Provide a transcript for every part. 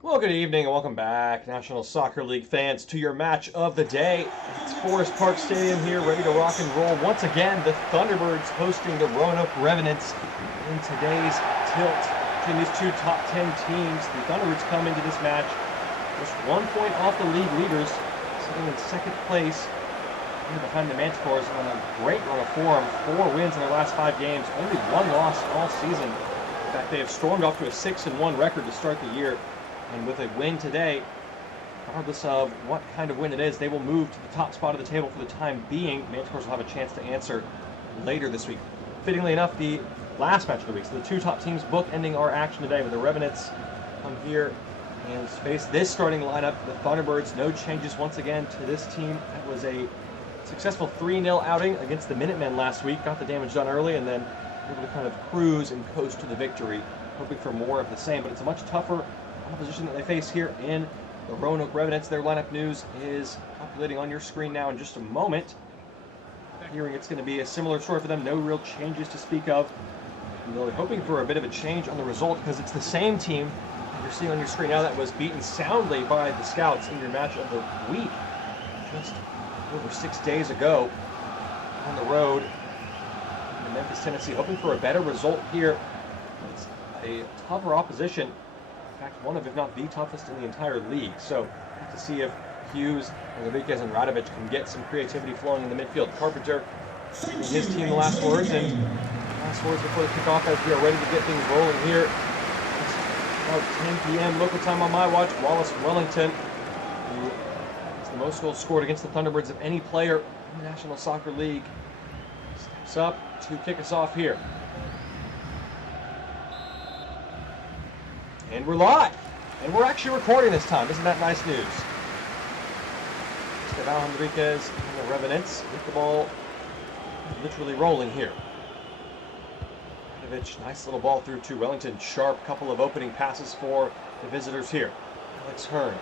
Well, good evening and welcome back, National Soccer League fans, to your match of the day. It's Forest Park Stadium here, ready to rock and roll. Once again, the Thunderbirds hosting the Roanoke Revenants in today's tilt between these two top 10 teams. The Thunderbirds come into this match just 1 point off the league leaders, sitting in second place here behind the Manticores on a great run of form. 4 wins in their last 5 games, only 1 loss all season. In fact, they have stormed off to a 6-1 record to start the year. And with a win today, regardless of what kind of win it is, they will move to the top spot of the table for the time being. Manticores will have a chance to answer later this week. Fittingly enough, the last match of the week, so the two top teams bookending our action today, with the Revenants come here and face this starting lineup. The Thunderbirds, no changes once again to this team. That was a successful 3-0 outing against the Minutemen last week. Got the damage done early and then able to kind of cruise and coast to the victory, hoping for more of the same. But it's a much tougher opposition that they face here in the Roanoke Revenants. Their lineup news is populating on your screen now in just a moment. Hearing it's going to be a similar story for them, no real changes to speak of. And they're hoping for a bit of a change on the result, because it's the same team that you're seeing on your screen now that was beaten soundly by the Scouts in your match of the week just over 6 days ago on the road in Memphis, Tennessee. Hoping for a better result here. It's a tougher opposition. In fact, one of, if not the toughest in the entire league. So, we'll have to see if Hughes, Enriquez, and Radovic can get some creativity flowing in the midfield. Carpenter giving his team the last words, and last words before the kickoff as we are ready to get things rolling here. It's about 10 p.m. local time on my watch. Wallace Wellington, who is the most goals scored against the Thunderbirds of any player in the National Soccer League, steps up to kick us off here. And we're live, and we're actually recording this time. Isn't that nice news? Esteban Enriquez and the Revenants with the ball literally rolling here. Radovic, nice little ball through to Wellington. Sharp couple of opening passes for the visitors here. Alex Hearn,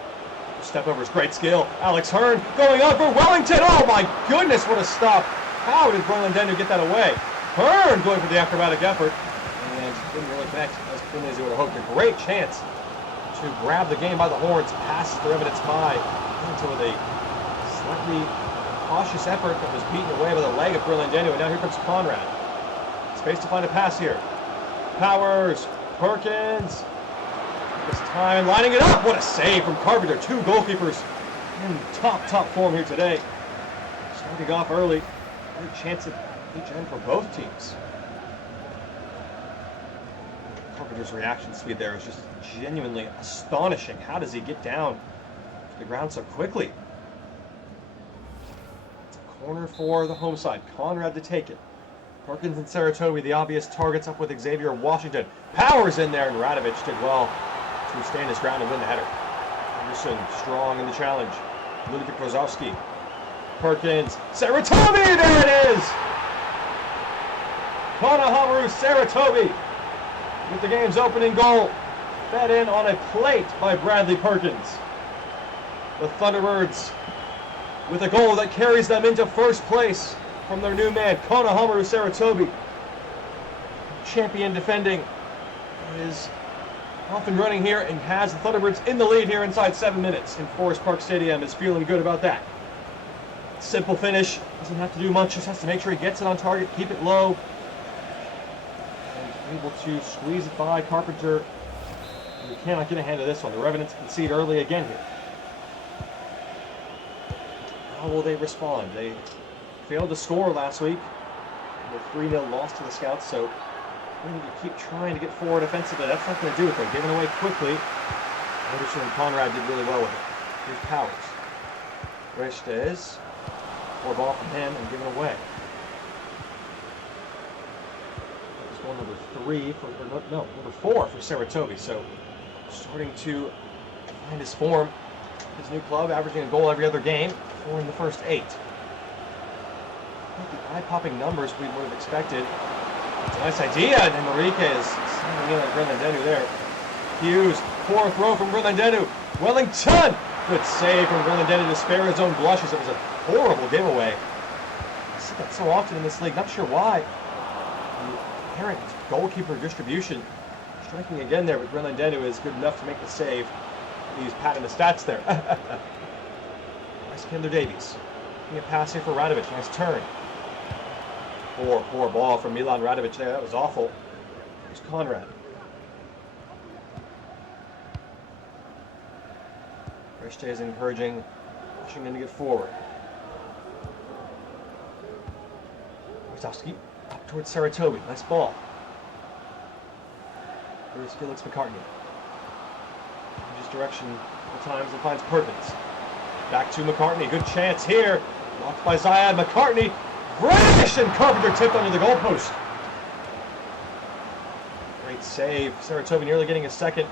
step overs, great skill. Alex Hearn going up for Wellington. Oh my goodness, what a stop. How did Bernardino get that away? Hearn going for the acrobatic effort, and didn't really connect as cleanly as he would have hoped. A great chance to grab the game by the horns, passes the Revenants by into with a slightly cautious effort that was beaten away by the leg of Brillandenu, and now here comes Conrad. Space to find a pass here. Powers, Perkins, this time lining it up. What a save from Carpenter. 2 goalkeepers in top form here today. Starting off early, great chance at each end for both teams. Carpenter's reaction speed there is just genuinely astonishing. How does he get down to the ground so quickly? It's a corner for the home side. Conrad to take it. Perkins and Saratobi, the obvious targets, up with Xavier Washington. Powers in there, and Radovic did well to stand his ground and win the header. Anderson strong in the challenge. Ludwig Krozowski. Perkins. Saratobi! There it is! Konohamaru Saratobi with the game's opening goal, fed in on a plate by Bradley Perkins. The Thunderbirds with a goal that carries them into first place from their new man, Konohamaru Saratobi. Champion defending is off and running here and has the Thunderbirds in the lead here inside 7 minutes. And Forest Park Stadium is feeling good about that. Simple finish, doesn't have to do much, just has to make sure he gets it on target, keep it low. Able to squeeze it by Carpenter. We cannot get a hand of this one. The Revenants concede early again here. How will they respond? They failed to score last week. The 3-0 loss to the Scouts, so they need to keep trying to get forward offensively. That's not going to do it. They're giving away quickly. Anderson and Conrad did really well with it. Here's Powers. Restes. Poor ball from him and given away. Number 4 for Saratobi. So starting to find his form. His new club, averaging a goal every other game, 4 in the first 8. Not the eye-popping numbers we would have expected. It's a nice idea, and Enriquez slamming in on Brillandenu there. Hughes, poor throw from Brillandenu. Wellington! Good save from Brillandenu to spare his own blushes. It was a horrible giveaway. I see that so often in this league, not sure why. Goalkeeper distribution. Striking again there, but Brillandenu is good enough to make the save. He's patting the stats there. Nice Kendler Davies. Getting a pass here for Radovic. Nice turn. Poor ball from Milan Radovic there. That was awful. Here's Conrad. Riste is encouraging Washington to get forward. Wojtowski up towards Saratobi. Nice ball. Here's Felix McCartney. Changes direction a couple times and finds Perkins. Back to McCartney. Good chance here. Blocked by Zayad. McCartney. British and Carpenter tipped under the goalpost. Great save. Saratobi nearly getting a second.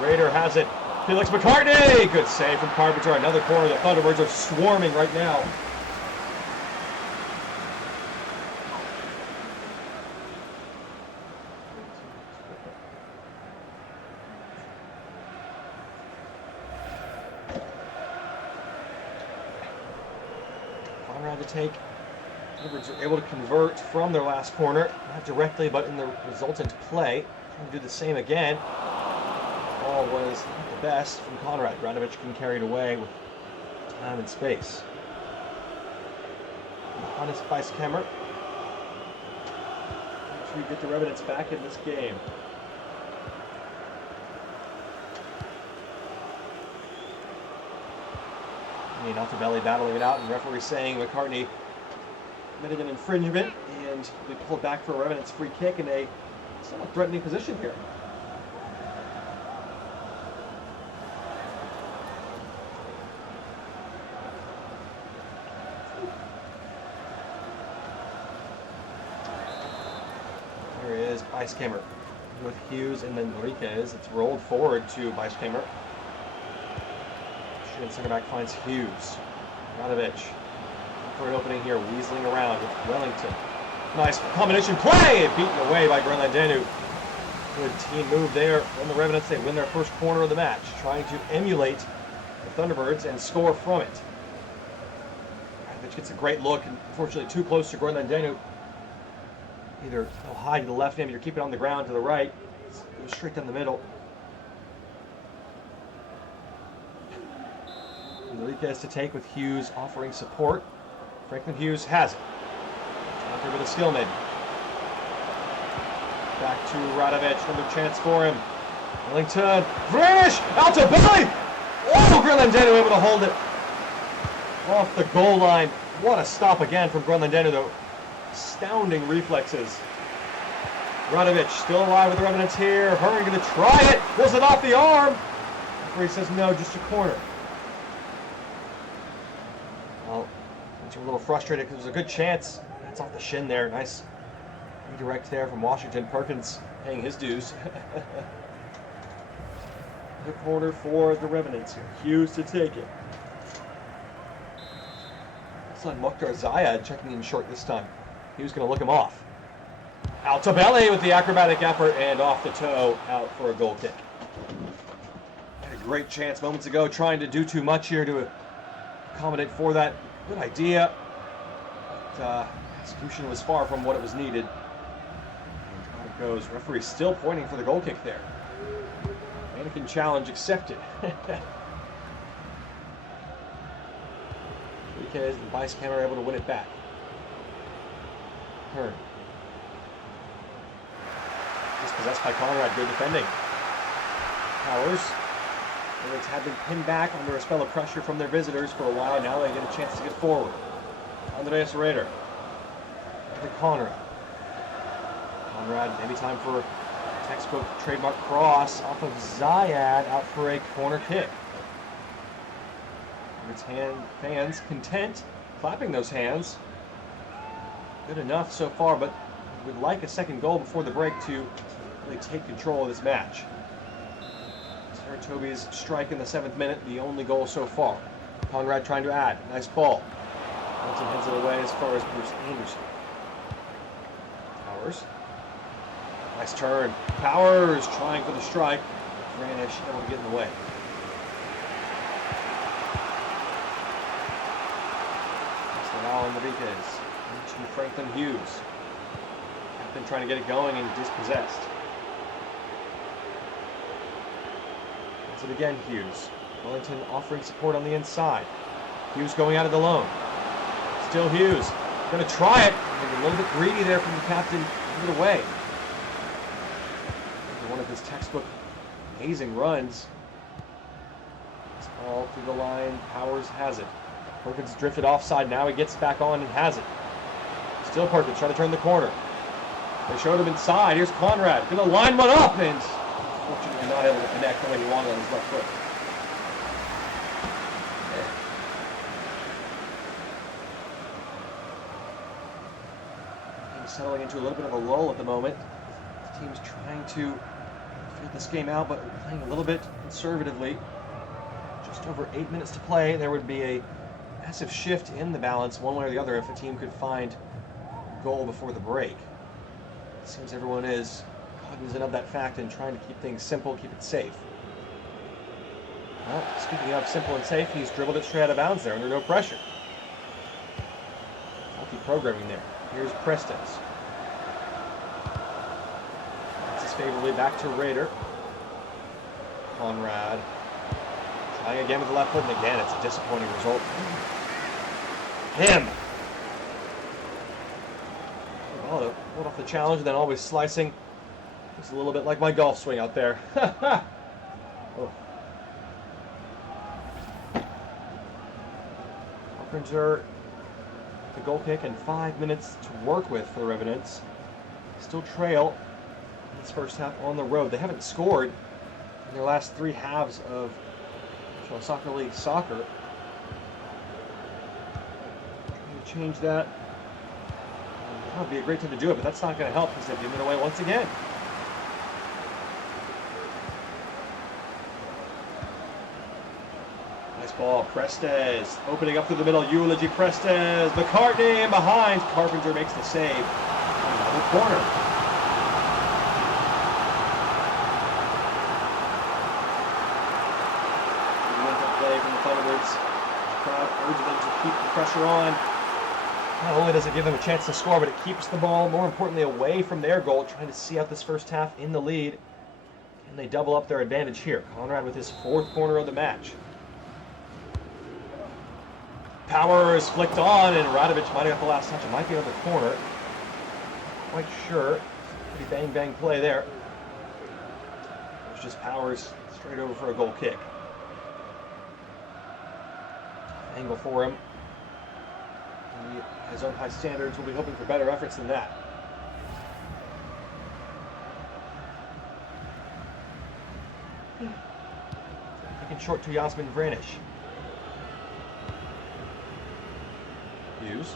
Raider has it. Felix McCartney! Good save from Carpenter. Another corner. The Thunderbirds are swarming right now. Conrad to take. Thunderbirds are able to convert from their last corner. Not directly, but in the resultant play. Trying to do the same again. Ball was not the best from Conrad. Radovic can carry it away with time and space. Hannes Weiskammer. Make sure you get the Revenants back in this game. Off the belly, battling it out, and referee saying McCartney committed an infringement, and we pulled back for a Revenants free kick in a somewhat threatening position here. Here is Weiskammer with Hughes and then Enriquez. It's rolled forward to Weiskammer. Center back finds Hughes. Radovic for an opening here, weaseling around with Wellington. Nice combination play! Beaten away by Groenlandenu. Good team move there from the Revenants. They win their first corner of the match, trying to emulate the Thunderbirds and score from it. Radovic gets a great look, and unfortunately too close to Groenlandenu. Either go high to the left hand, or keep it on the ground to the right. Go straight down the middle. Enriquez to take with Hughes offering support. Franklin Hughes has it. Out there with a skill maybe. Back to Radovic. Another chance for him. Wellington. Vranish! Out to belly! Oh, Groenlandenu able to hold it. Off the goal line. What a stop again from Groenlandenu though. Astounding reflexes. Radovic still alive with the Revenants here. Hurry going to try it. Was it off the arm? Referee says no, just a corner. Well, a little frustrated because there's a good chance. It's off the shin there. Nice redirect there from Washington. Perkins paying his dues. The corner for the Revenants here. Hughes to take it. Looks like Mukhtar Zayad checking in short this time. He was going to look him off. Out to belly with the acrobatic effort and off the toe, out for a goal kick. Had a great chance moments ago, trying to do too much here to accommodate for that. Good idea. But, execution was far from what it was needed. And out it goes. Referee still pointing for the goal kick there. Mannequin challenge accepted. Enriquez and Weiskammer are able to win it back. Turn. Dispossessed by Conrad. Good defending. Powers. Revenants had been pinned back under a spell of pressure from their visitors for a while. Now they get a chance to get forward. Andreas Rader. To Conrad. Conrad, maybe time for a textbook trademark cross off of Zayad, out for a corner kick. Fans content, clapping those hands. Good enough so far, but would like a second goal before the break to really take control of this match. Saratobi's strike in the 7th minute, the only goal so far. Conrad trying to add. Nice ball. Johnson heads it away as far as Bruce Anderson. Powers. Nice turn. Powers trying for the strike. Vranish able to get in the way. That's Alan Enriquez. To Franklin Hughes. Captain trying to get it going and dispossessed. It again, Hughes. Wellington offering support on the inside. Hughes going out of the lone. Still Hughes. Going to try it. A little bit greedy there from the captain. Give it away. One of his textbook amazing runs. This ball through the line. Powers has it. Perkins drifted offside. Now he gets back on and has it. Still Perkins trying to turn the corner. They showed him inside. Here's Conrad. Going to line one up and fortunately not able to connect the way he wanted on his left foot. Settling into a little bit of a lull at the moment. The team's trying to figure this game out, but playing a little bit conservatively. Just over 8 minutes to play. There would be a massive shift in the balance one way or the other if a team could find a goal before the break. It seems everyone is cognizant of that fact and trying to keep things simple, keep it safe. Well, speaking of simple and safe, he's dribbled it straight out of bounds there under no pressure. Multi-programming there. Here's Prestes. This is favorably back to Rader. Conrad. Trying again with the left foot, and again, it's a disappointing result. Him! Well, to hold off the challenge and then always slicing. It's a little bit like my golf swing out there. Oh. Carpenter. The goal kick and 5 minutes to work with for the Revenants. Still trail this first half on the road. They haven't scored in their last 3 halves of National Soccer League soccer. Trying to change that. That would be a great time to do it, but that's not going to help because they've given it away once again. Nice ball, Prestes, opening up through the middle, Eulogy, Prestes, McCartney in behind, Carpenter makes the save, another corner. Play from the Thunderbirds, the crowd urging them to keep the pressure on. Not only does it give them a chance to score, but it keeps the ball, more importantly, away from their goal, trying to see out this first half in the lead. And they double up their advantage here. Conrad with his 4th corner of the match. Powers flicked on, and Radovic might have got the last touch. It might be another corner. Not quite sure. Pretty bang-bang play there. It's just Powers straight over for a goal kick. Angle for him. He has his own high standards. We'll be hoping for better efforts than that. Taking short to Yasmin Vranic. Hughes.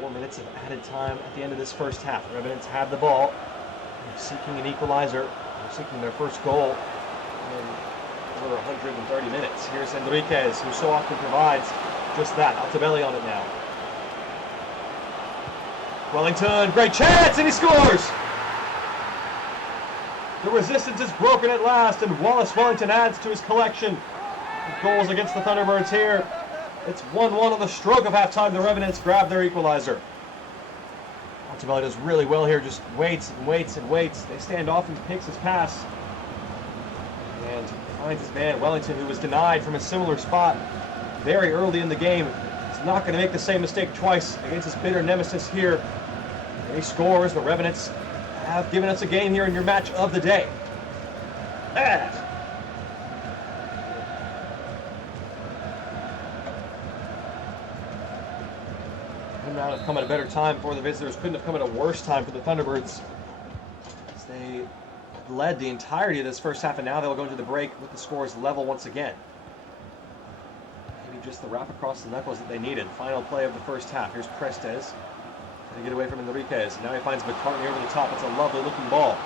4 minutes of added time at the end of this first half. The Revenants have the ball. They're seeking an equalizer. They're seeking their first goal in over 130 minutes. Here's Enriquez, who so often provides just that. Altobelli on it now. Wellington, great chance, and he scores! The resistance is broken at last, and Wallace Wellington adds to his collection of goals against the Thunderbirds here. It's 1-1 on the stroke of halftime. The Revenants grab their equalizer. Altobelli does really well here, just waits and waits and waits. They stand off and picks his pass. And finds his man, Wellington, who was denied from a similar spot very early in the game. He's not going to make the same mistake twice against his bitter nemesis here. And he scores. The Revenants have given us a game here in your match of the day. Could not have come at a better time for the visitors. Couldn't have come at a worse time for the Thunderbirds. As they led the entirety of this first half, and now they'll go into the break with the scores level once again. Maybe just the wrap across the knuckles that they needed. Final play of the first half. Here's Prestes. Trying to get away from Enriquez. Now he finds McCartney over the top. It's a lovely looking ball.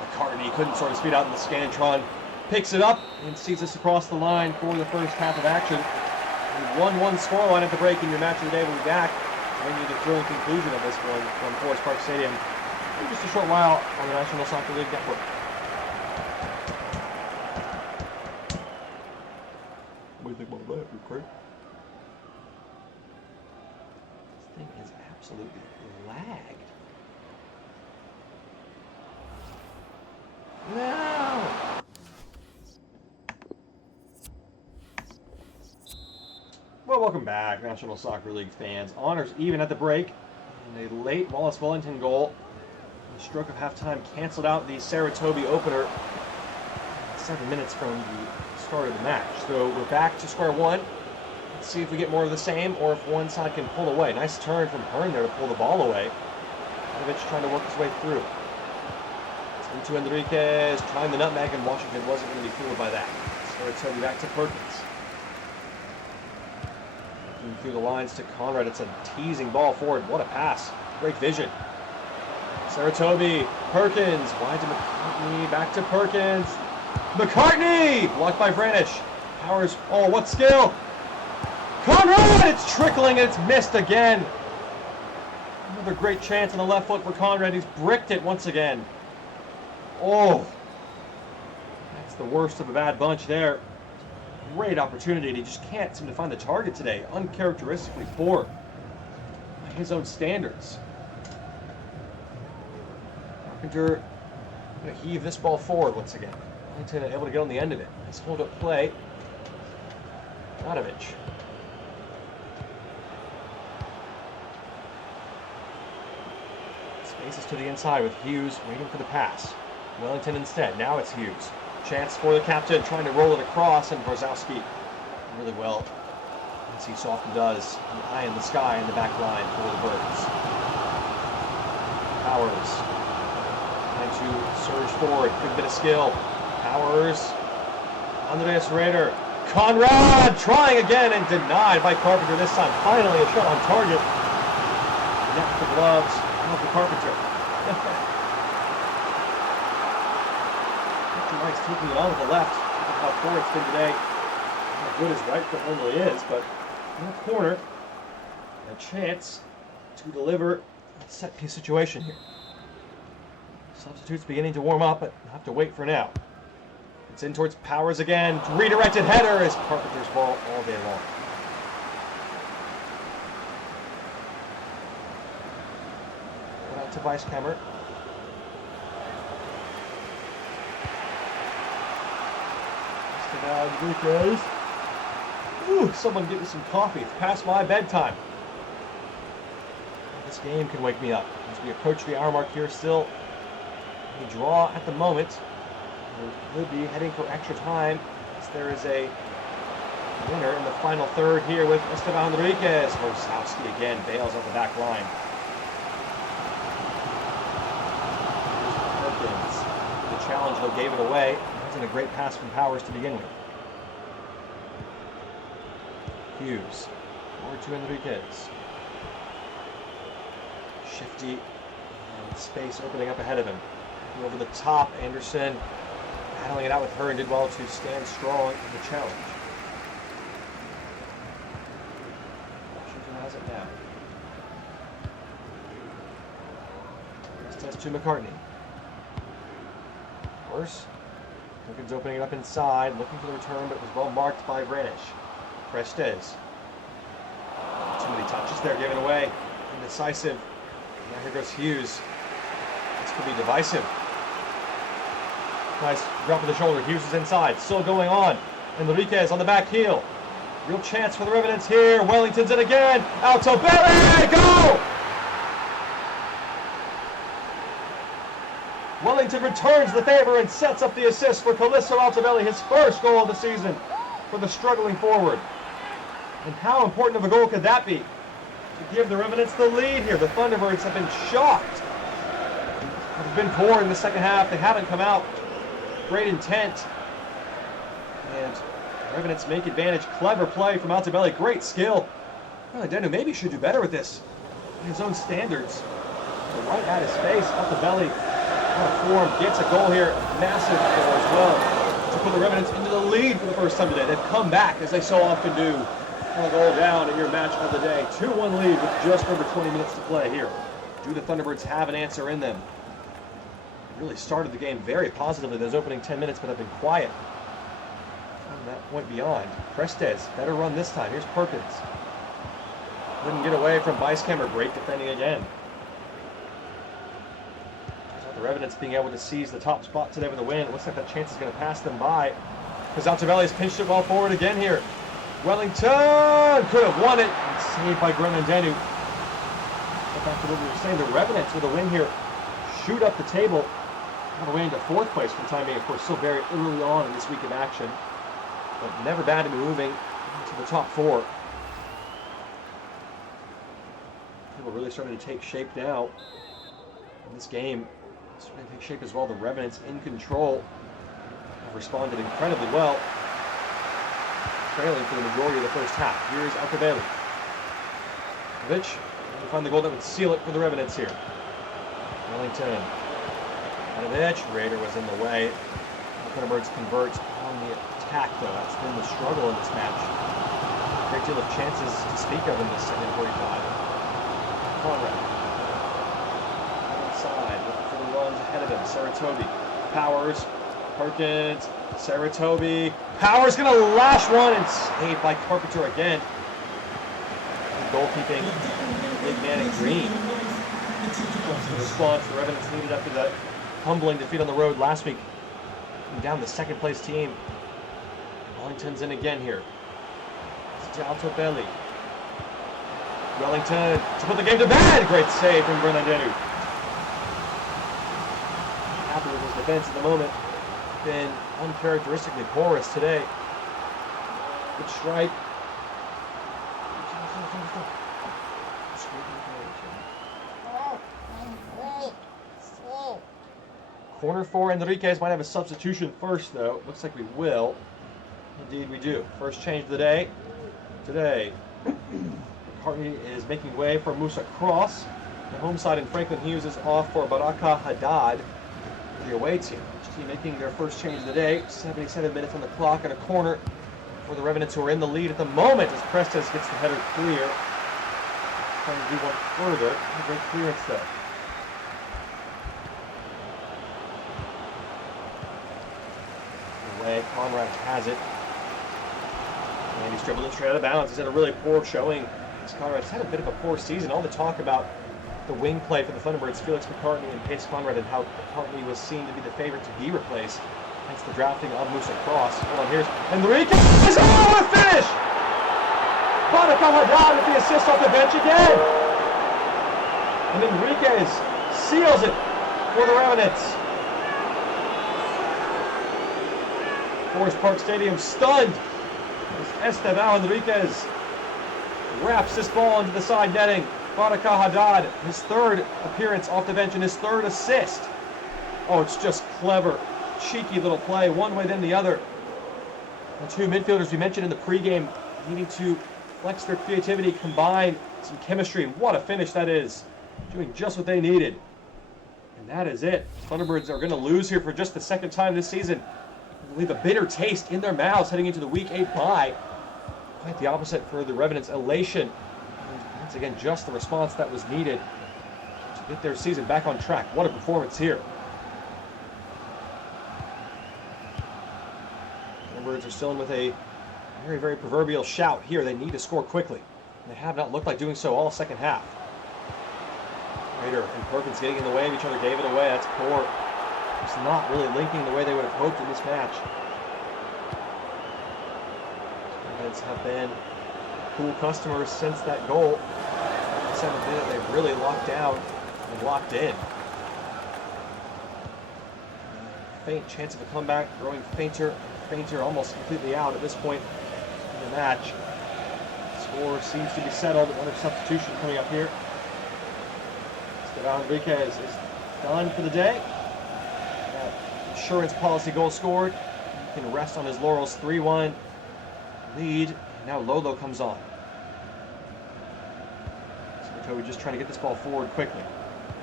McCartney couldn't sort of speed out in the Scantron. Picks it up and sees us across the line for the first half of action. 1-1 scoreline at the break in your match of the day. We'll be back to bring you the thrilling conclusion of this one from Forest Park Stadium in just a short while on the National Soccer League Network. What do you think about that, Craig? This thing is absolutely lagged. No! Well, welcome back, National Soccer League fans. Honors even at the break. And a late Wallace Wellington goal. The stroke of halftime canceled out the Saratobi opener 7 minutes from the start of the match. So we're back to square one. Let's see if we get more of the same or if one side can pull away. Nice turn from Hearn there to pull the ball away. Ivich trying to work his way through. Into Enriquez, trying the nutmeg, and Washington wasn't going to be fooled by that. Saratobi back to Perkins. Looking through the lines to Conrad. It's a teasing ball forward. What a pass. Great vision. Saratobi, Perkins, wide to McCartney, back to Perkins. McCartney! Blocked by Vranish. Powers, oh, what skill! Conrad! It's trickling and it's missed again. Another great chance on the left foot for Conrad. He's bricked it once again. Oh, that's the worst of a bad bunch there. Great opportunity, and he just can't seem to find the target today. Uncharacteristically poor by his own standards. Carpenter going to heave this ball forward once again. Wellington able to get on the end of it. Nice hold-up play. Radovich. Spaces to the inside with Hughes waiting for the pass. Wellington instead. Now it's Hughes. Chance for the captain, trying to roll it across, and Brzezowski really well, as he so often does, an eye in the sky in the back line for the Birds. Powers trying to surge forward. Good bit of skill. Powers. Andreas Rader. Conrad trying again and denied by Carpenter this time. Finally a shot on target. Net for the gloves of the Carpenter. Mike's taking it on with the left. Look at how poor it's been today. Not good as right foot normally is, but in the corner, a chance to deliver a set piece situation here. Substitutes beginning to warm up, but have to wait for now. It's in towards Powers again. Redirected header is Carpenter's ball all day long. Put out to Weiskammer. Enriquez. Ooh, someone get me some coffee. It's past my bedtime. This game can wake me up. As we approach the hour mark here, still a draw at the moment. We could be heading for extra time, as there is a winner in the final third here with Esteban Enriquez. Brzezowski again bails out the back line. Perkins. The challenge, though, gave it away. And a great pass from Powers to begin with. Hughes. Forward to Enriquez. Shifty. And space opening up ahead of him. Over the top, Anderson battling it out with Hearn. Did well to stand strong in the challenge. Washington has it now. Test to McCartney. Worse. Perkins opening it up inside, looking for the return, but it was well marked by Vranish. Prestes. Too many touches there given away. Indecisive. Now here goes Hughes. This could be divisive. Nice drop of the shoulder. Hughes is inside. Still going on. Enriquez on the back heel. Real chance for the Revenants here. Wellington's in again. Out to Belly. Go! Wellington returns the favor and sets up the assist for Callisto Altobelli, his first goal of the season for the struggling forward. And how important of a goal could that be to give the Revenants the lead here? The Thunderbirds have been shocked. They've been poor in the second half. They haven't come out. Great intent. And the Revenants make advantage. Clever play from Altobelli. Great skill. Well, Denu maybe should do better with this. In his own standards. Right at his face, Altobelli. Form gets a goal here, massive goal as well, to put the Revenants into the lead for the first time today. They've come back, as they so often do, a goal down in your match of the day. 2-1 lead with just over 20 minutes to play here. Do the Thunderbirds have an answer in them? They really started the game very positively those opening 10 minutes, but have been quiet from that point beyond. Prestes, better run this time. Here's Perkins. Couldn't get away from Weiskammer. Great defending again. The Revenants being able to seize the top spot today with a win. It looks like that chance is going to pass them by. Because Altobelli's pinched it well forward again here. Wellington could have won it. And saved by Grenadenu. Back to what we were saying, the Revenants with a win here shoot up the table on the way into 4th place for the time being. Of course, still very early on in this week of action. But never bad to be moving to the top 4. People really starting to take shape now in this game. Starting to take shape as well. The Revenants in control have responded incredibly well, trailing for the majority of the first half. Here's Altobelli. Vic will find the goal that would seal it for the Revenants here. Wellington. Ivanovic. Raider was in the way. Thunderbirds convert on the attack, though. That's been the struggle in this match. A great deal of chances to speak of in this second 45. Conrad. Inside, looking for the runs ahead of him. Saratobi. Powers. Perkins. Saratobi. Powers going to lash one and saved by Carpenter again. Good goalkeeping. Big man in green. The response the Revenants needed after that humbling defeat on the road last week. Down the 2nd place team. Wellington's in again here. It's Altobelli. Wellington to put the game to bed. Great save from Grenadenu. Happy with his defense at the moment. Been uncharacteristically porous today. Good strike. Corner for Enriquez. Might have a substitution first, though. Looks like we will. Indeed, we do. First change of the day. Today, McCartney is making way for Musa Cross. The home side in Franklin Hughes is off for Baraka Haddad, the away team. Each team making their first change of the day. 77 minutes on the clock and a corner for the Revenants, who are in the lead at the moment as Prestes gets the header clear. Trying to do one further. A great clearance, though. Conrad has it. And he's dribbled it straight out of bounds. He's had a really poor showing. Conrad's had a bit of a poor season. All the talk about the wing play for the Thunderbirds, Felix McCartney and Pace Conrad, and how McCartney was seen to be the favorite to be replaced. Hence the drafting of Musa Cross. Hold on, here's Enriquez. Oh, what a finish! Baraka Haddad with the assist off the bench again. And Enriquez seals it for the Revenants. Forest Park Stadium stunned as Esteban Enriquez wraps this ball into the side netting. Baraka Haddad, his 3rd appearance off the bench and his 3rd assist. Oh, it's just clever, cheeky little play, one way then the other. The 2 midfielders we mentioned in the pregame needing to flex their creativity, combine some chemistry. What a finish that is. Doing just what they needed. And that is it. Thunderbirds are going to lose here for just the 2nd time this season. Leave a bitter taste in their mouths heading into the Week 8 bye. Quite the opposite for the Revenants' elation. And once again, just the response that was needed to get their season back on track. What a performance here. The Birds are still in with a very, very proverbial shout here. They need to score quickly. They have not looked like doing so all 2nd half. Raider and Perkins getting in the way of each other, gave it away. That's poor. It's not really linking the way they would have hoped in this match. Revenants have been cool customers since that goal. The 7th minute, they've really locked down and locked in. Faint chance of a comeback, growing fainter and fainter, almost completely out at this point in the match. Score seems to be settled. Another substitution coming up here. Esteban Enriquez is done for the day. Insurance policy goal scored. He can rest on his laurels. 3-1 lead. Now Lolo comes on. Saratobi just trying to get this ball forward quickly.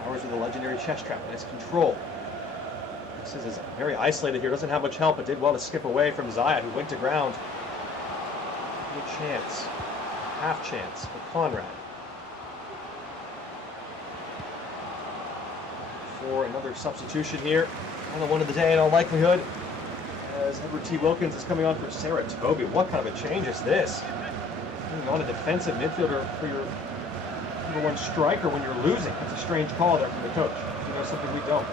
Powers with a legendary chest trap. Nice control. This is very isolated here. Doesn't have much help, but did well to skip away from Zayat, who went to ground. Good chance. Half chance for Conrad. For another substitution here. Another one of the day in all likelihood, as Edward T. Wilkins is coming on for Saratobi. What kind of a change is this? Bringing on a defensive midfielder for your number 1 striker when you're losing. That's a strange call there from the coach. You know something we don't.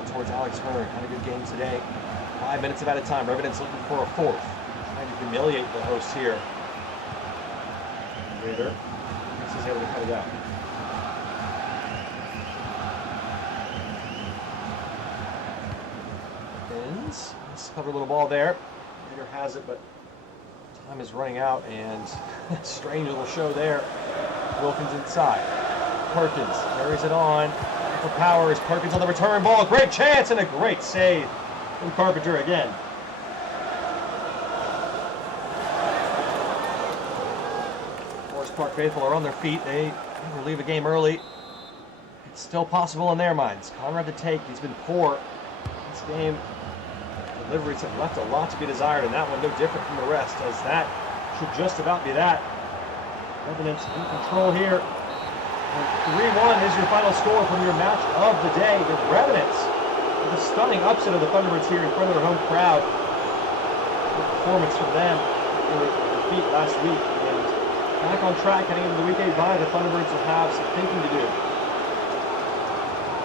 ball towards Alex Hearn. Had a good game today. 5 minutes of added time. Revenants looking for a fourth. Trying to humiliate the hosts here. Ritter. He's able to cut it out. Ends. Nice cover little ball there. Ritter has it, but time is running out, and strange little show there. Wilkins inside. Perkins carries it on for Powers. Perkins on the return ball. Great chance and a great save from Carpenter again. Forest Park faithful are on their feet. They never leave a game early. It's still possible in their minds. Conrad to take. He's been poor this game. Deliveries have left a lot to be desired, and that one no different from the rest, as that should just about be that. Revenants in control here. 3-1 is your final score from your match of the day. The Revenants with a stunning upset of the Thunderbirds here in front of their home crowd. Good performance from them in the defeat last week. And back on track heading into the week 8 bye, the Thunderbirds will have some thinking to do.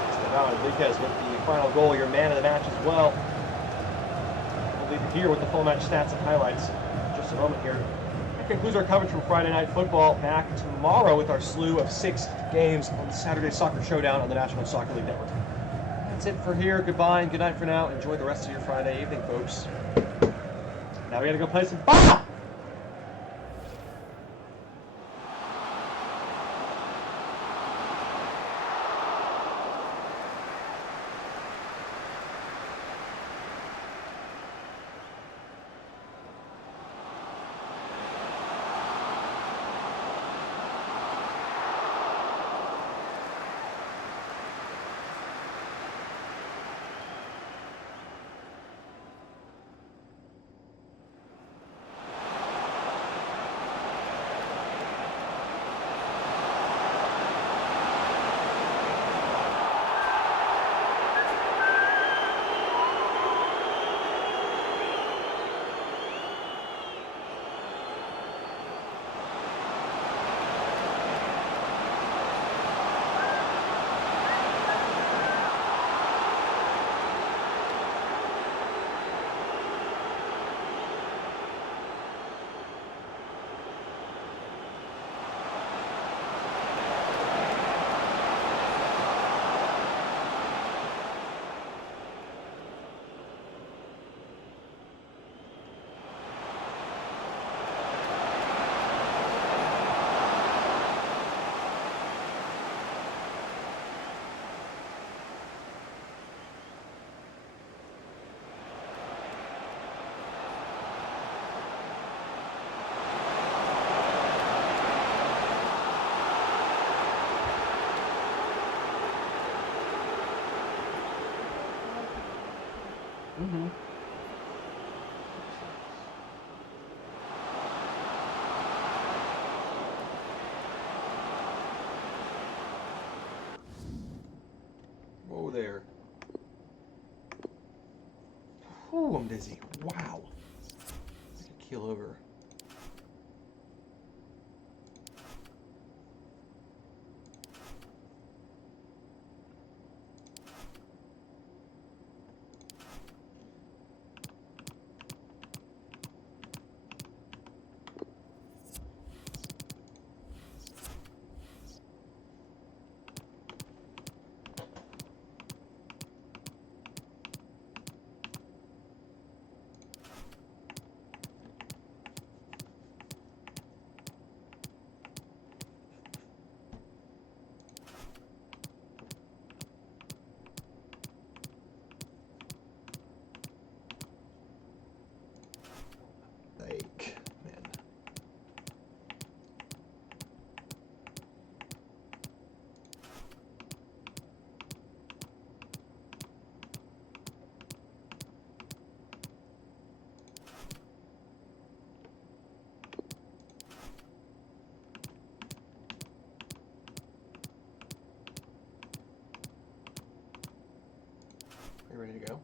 Esteban Enriquez with the final goal, your man of the match as well. We'll leave it here with the full match stats and highlights in just a moment here. That concludes our coverage from Friday Night Football. Back tomorrow with our slew of 6 games on the Saturday Soccer Showdown on the National Soccer League Network. That's it for here. Goodbye and good night for now. Enjoy the rest of your Friday evening, folks. Now we gotta go play some ball! Mm-hmm. Whoa there. Oh, I'm dizzy. Wow. I could keel over. Like, man. Are you ready to go?